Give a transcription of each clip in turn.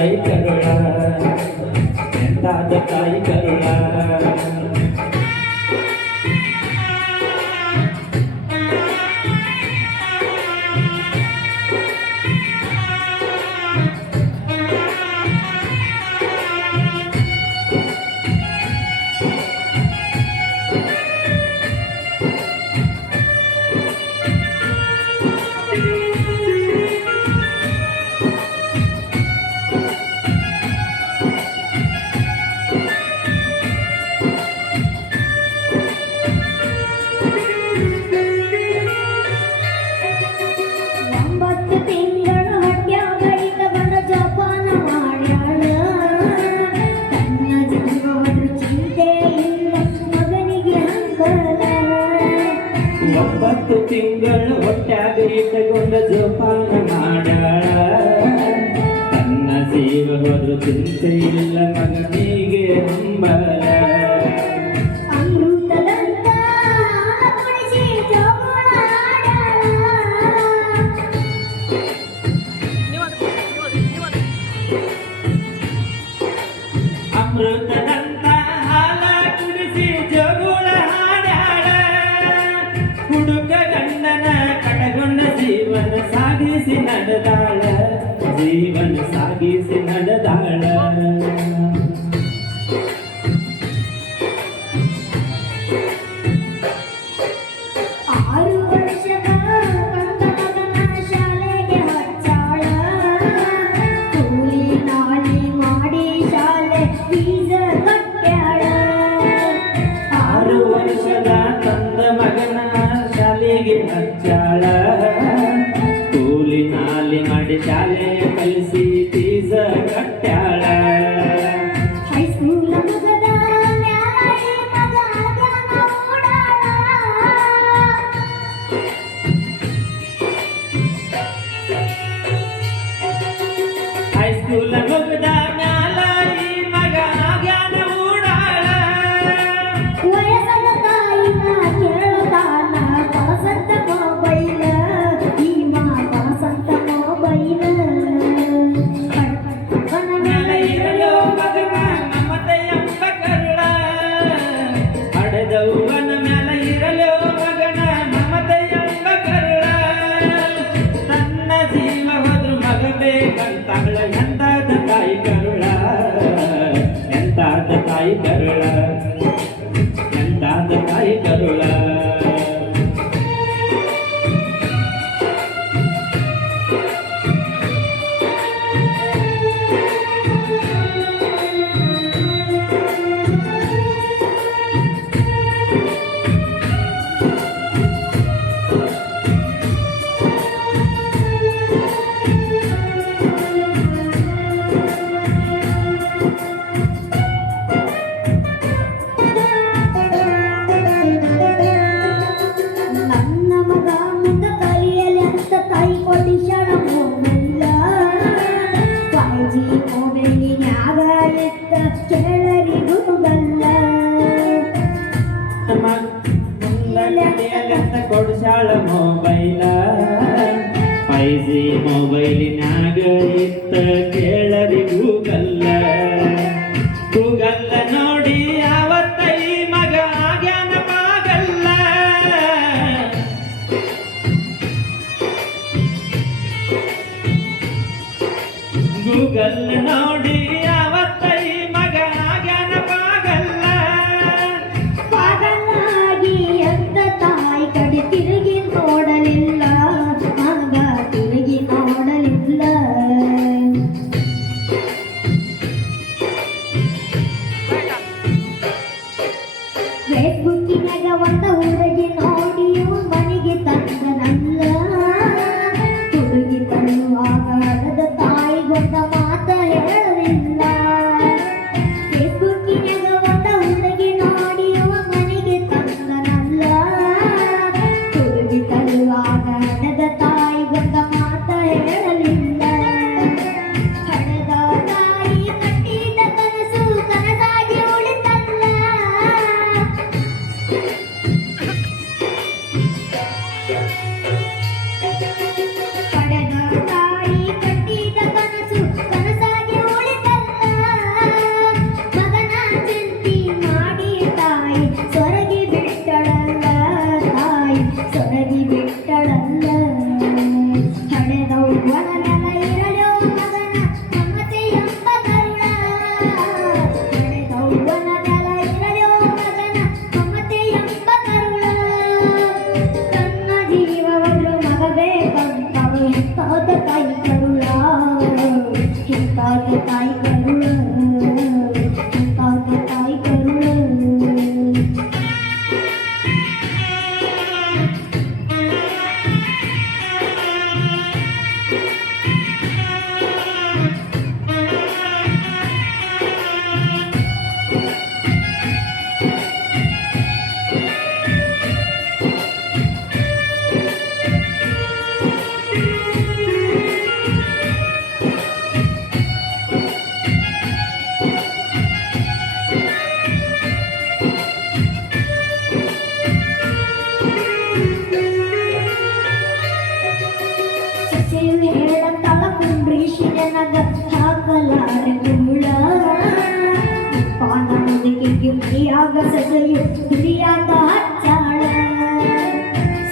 ತಾಯಿ ಕರುಳ ಎಂತಾದ ತಾಯಿ ಕರುಳ ಒಂಬತ್ತು ತಿಂಗಳು ಹೊಟ್ಯಾಗ ಇಟ್ಟುಕೊಂಡ ಜೋಪಾನ ಮಾಡ್ಯಾಳ ತನ್ನ ಜೀವ ಹೋದ್ರು ಚಿಂತೆ ಇಲ್ಲ ಮಗನಿಗೆ ಹಂಬಲ ಅಮೃತದಂತ ಹಾಲ ಕುಡಿಸಿ ಜೋಗುಳ ಹಾಡ್ಯಾಳ ಹುಡುಗ ಗಂಡನ ಕಟಗೊಂಡ ಜೀವನ ಸಾಗಿಸಿ ನಡೆದಾಳ ಜೀವನ ಸಾಗಿಸಿ ನಡೆದಾಳ 6 ವರ್ಷದ ಕಂದನ ಶಾಲೆಗೆ ಹಚ್ಚಾಳ ಕೂಲಿ ನಾಳಿ ಮಾಡಿ ಶಾಲೆ ಫೀಸ್ ಕಟ್ಟ್ಯಾಳ 6 ವರ್ಷದ ತಂದ ಮಗನ ಶಾಲೆಗೆ ಹಚ್ಚಾಳ ಕೂಲಿ ನಾಲಿ ಮಾಡಿ ಶಾಲೆ ಕಲಿಸಿ ಫೀಸ್ ಕಟ್ಟ್ಯಾಳ ಹೈಸ್ಕೂಲ್ ಮುಗದ ಮ್ಯಾಲೆ ಮಗ ಆಗ್ಯಾನ ಓಡಾಳ ಹೈಸ್ಕೂಲ್ ಮುಗಿದ ಮ್ಯಾಲ ಈ ಮಗ ಆಗ್ಯಾನ ಊಡಾಳ ವಯಸ್ಸದ ತಾಯಿನ ಕೇಳ್ತಾನ ಕಳಸಂತ ಮೊಬೈಲ ಈ ಮಾತ ಸಂತ ಮೊಬೈಲ ಮ್ಯಾಲ ಇರಲು ಮಗನ ಮಮತೆ ಎಂಬ ಕರುಳ ಹಡೆದವ್ವನ ಮ್ಯಾಲ ಇರಲು ಮಗನ ಮಮತೆ ಎಂಬ ಕರುಳ ತನ್ನ ಜೀವ ಹೋದ್ರು ಮಗ ಬೇಕಂತಾಳ ಎಂತಾದ ತಾಯಿ ಕರುಳ ಎಂತಾದ ತಾಯಿ ಕರುಳ ಎಂತಾದ ತಾಯಿ ಕರುಳ ನನ್ನ ಮಗ ಮುಂದ ಕಲಿಯಲಿ ಅಂತ ತಾಯಿ ಕೊಟ್ಟಿಶಾಳ ಮೊಬೈಲ 5G ಮೊಬೈಲಿನ್ಯಾಗ ಎತ್ತ ಕೇಳರಿ ಗೂಗಲ್ಲ ಮುಂದೆಂತ ಕೊಡ್ಸಾಳ ಮೊಬೈಲ 5G ಮೊಬೈಲಿನಾಗ ಇತ್ತ ಕೇಳರಿ ಗೂಗಲ್ಲ ಗೂಗಲ್ಲ ನೋಡಿ ಅವತ್ತ ಈ ಮಗ ಆಗ್ಯಾನ ಪಾಗಲ್ಲ ಗೂಗಲ್ ನೋಡಿ ಅವತ್ತ ಈ ಮಗ ಆಗ್ಯಾನ ಪಾಗಲ್ಲ ಪಾಗಲಾಗಿ ಎದ್ದ ತಾಯಿ ಕಡೆ ತಿರುಗಿ ನೋಡಲಿಲ್ಲ ಮಗ ತಿರುಗಿ ನೋಡಲಿಲ್ಲ ಫೇಸ್ಬುಕ್ಕಿನಾಗ ಒಂದ ಹುಡುಗಿ ನೋಡಿ ಮನೆಗೆ ತಂದನಲ್ಲ ಹುಡುಗಿ ತರುವಾಗ ಹಡದ ತಾಯಿಗೊಂದ ಮಾತ ಹೇಳಲಿಲ್ಲ ಫೇಸ್ಬುಕ್ಕಿನಾಗ ಒಂದ ಹುಡುಗಿ ನೋಡಿ ಮನೆಗೆ ತಂದನಲ್ಲ ಹುಡುಗಿ ತರುವಾಗ ಹಡದ ತಾಯಿಗೊಂದ ಮಾತ ಹೇಳಲಿಲ್ಲ ಹಡದ ತಾಯಿ ಕಟ್ಟಿದ ಕನಸು ಕನಸಾಗಿ ಉಳಿತಲ್ಲ ಪಡೆದ ತಾಯಿ ಕಟ್ಟಿದ ಕನಸು ಕನಸಾಗಿ ಅಡಗಿ ಬಿಟ್ಟಳಲ್ಲ ಹಡೆದವ್ವನ ನೆಲ ಇರಲೋ ಮಗನ ಮಮತೆ ಎಂಬ ಕರುಳ ಹಡೆದವ್ವನ ನೆಲ ಇರಲೋ ಮಗನ ಮಮತೆ ಎಂಬ ಕರುಳ ತನ್ನ ಜೀವವನ್ನು ಮಗ ಬೇಕಂತವ ಎಂತಾದ ತಾಯಿ ಕರುಳ ಎಂತಾದ ತಾಯಿ ಕರುಳ ಎಂತಾದ ತಾಯಿ ಕರುಳ ಸೆಸೆಯು ಹೇಳಂತಳ ಕುಂಡ್ರೀಶಿ ನನಗ ಹಾಕಲಾರೆ ಕುಂಬಳ ಪಾನ ಮುದುಕಿಗೆ ಮುಡಿಯಾಗ ಸೆಸೆಯು ಹಿಡಿಯಾದ ಹಚ್ಚಾಳ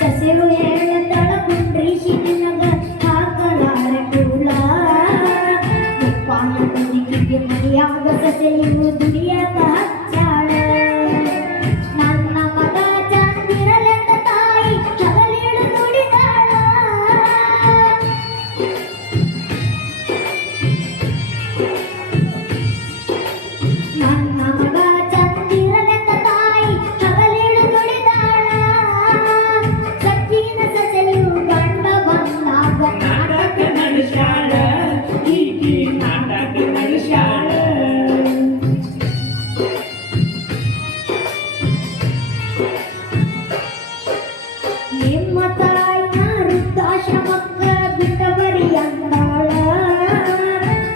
ಸೆಸೆಯು ಹೇಳಂತಳ ಕುಂಡ್ರೀಶಿ ನನಗ ಹಾಕಲಾರೆ ಕುಂಬಳ ಪಾನ ಮುದುಕಿಗೆ ಮುಡಿಯಾಗ ಸೆಸೆಯು ದುಡಿಯಾದ ಹಚ್ಚಾಳ ನನ್ನ ಮಗ ಚಂದಿರಲೆಂದ ತಾಯಿ ಹಗಲಿಳು ದುಡಿದಾಳ ನನ್ನ ಮಗ ಚಂದಿರಲೆಂದ ತಾಯಿ ಹಗಲಿಳು ದುಡಿದಾಳ ಸಕ್ಕಿನ ಸಸೆಯು ಗಂಡ ಬಂದಾಗ ನಾಟಕ ನಡೆಸ್ಯಾಳ ಈಕಿ ನಾಟಕ ನಡೆಸ್ಯಾಳ ನಿಮ್ಮ ತಾಯಿನ ವೃದ್ಧಾಶ್ರಮಕ್ಕ ಬಿಟ್ಟ ಬರಿ ಅಂದಾಳ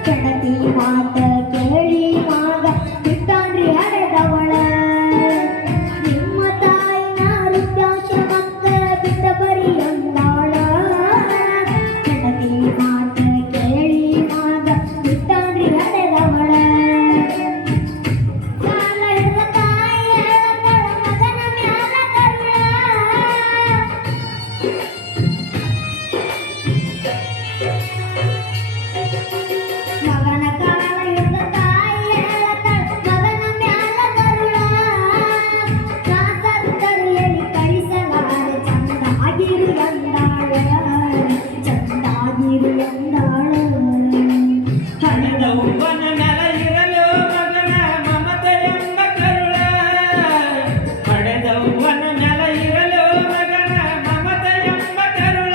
ಕೆಡತಿ ಮಾತ ಕೇಳಿ ಮಗ ಬಿಟ್ಟಾನ್ರಿ ಹಡೆದವಳ ನಿಮ್ಮ ತಾಯಿನ ವೃದ್ಧಾಶ್ರಮಕ್ಕ ಬಿಟ್ಟ ಬರಿ ಅಂದಾಳ ಕೆಡತಿ ಮಾತ ಕೇಳಿ ಮಗ ಬಿಟ್ಟಾನ್ರಿ ಹಡೆದವಳ ಕಾಲ ಹಿಡಿದ ತಾಯಿ ಹೇಳದಳ ಮಗನ ಮ್ಯಾಲ ಕರುಳ ಮಗನ ಕಾಲ ಹಿಡಿದ ತಾಯಿ ಹೇಳದಳ ಮಗನ ಮ್ಯಾಲ ಕರುಳ ಕಾಸತ್ತರು ಎಲ್ಲಿ ಕಳಿಸಲಾರೆ ಚಂದಾಗಿರು ಎಂದಾಳ ಚಂದಾಗಿರು ಎಂದಾಳ ಹಣದವ್ವನ ನೆಲ ಇರಲು ಮಗನ ಮಮತೆ ಎಂಬ ಕರುಳ ಹಡೆದವ್ವನ ನೆಲ ಇರಲು ಮಗನ ಮಮತೆ ಎಂಬ ಕರುಳ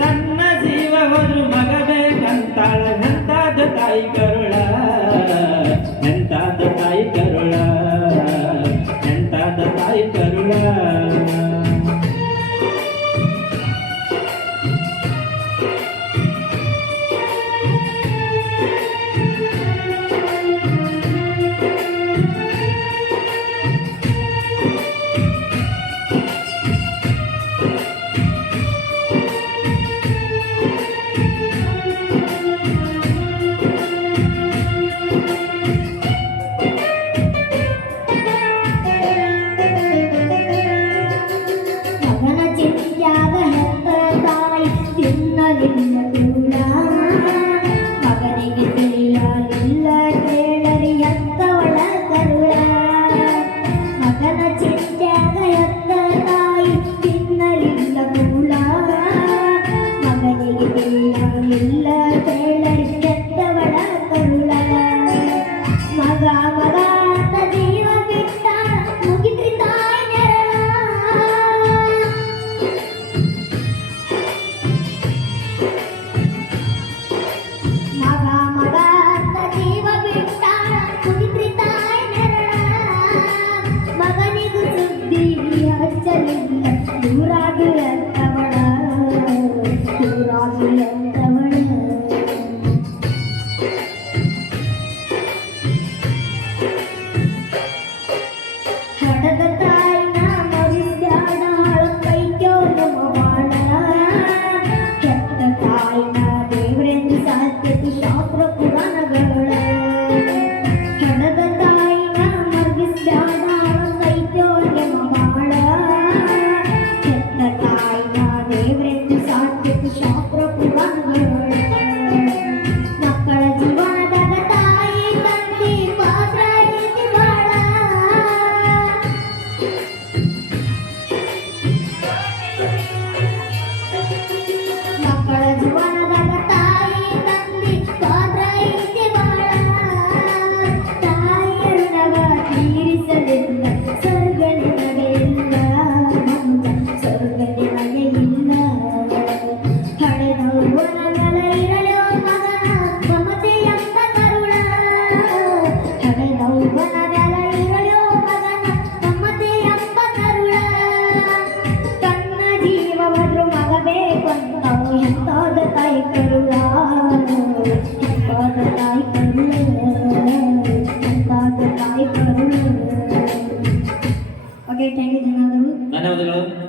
ತನ್ನ ಜೀವ ಹೋದ್ರು ಮಗ ಬೇಕಂತಾಳ ಎಂತಾದ ತಾಯಿ ಕರುಳ ಎಂತಾದ ತಾಯಿ ಕರುಳ ಎಂತಾದ ತಾಯಿ ಕರುಳ ಮಕ್ಕಳ ಜೀವನದಾಗ ತಾಯಿ ತಂದೆ ಪಾತ್ರ ಐತಿ ಬಾಳ ತಾಯಿಯ ಋಣವ ತೀರಿಸಲಿಲ್ಲ ಸ್ವರ್ಗ ನಿನಗೆ ಇಲ್ಲ ಸ್ವರ್ಗ ನಿನಗೆ ಇಲ್ಲ ಹಡೆದವ್ವನ ಮೇಲೆ ಇರಲು ಮಗನ ಮಮತೆ ಎಂಬ ಕರುಣ ಹಡೆದವ್ವನ ಮೇಲೆ ಇರಲು ಮಗನ ಮಮತೆ ಎಂಬ ಕರುಣ ತನ್ನ ಜೀವವನ್ನು ಮಗ ಬೇಕಂತವು ಎಂತಾದ ತಾಯಿ ಕರುಳ ಎಂತಾದ ತಾಯಿ ಕರುಳ ಎಂತಾದ ತಾಯಿ ಕರುಳ ಓಕೆ ಥ್ಯಾಂಕ್ ಯು ಧನ್ಯವಾದಗಳು ಧನ್ಯವಾದಗಳು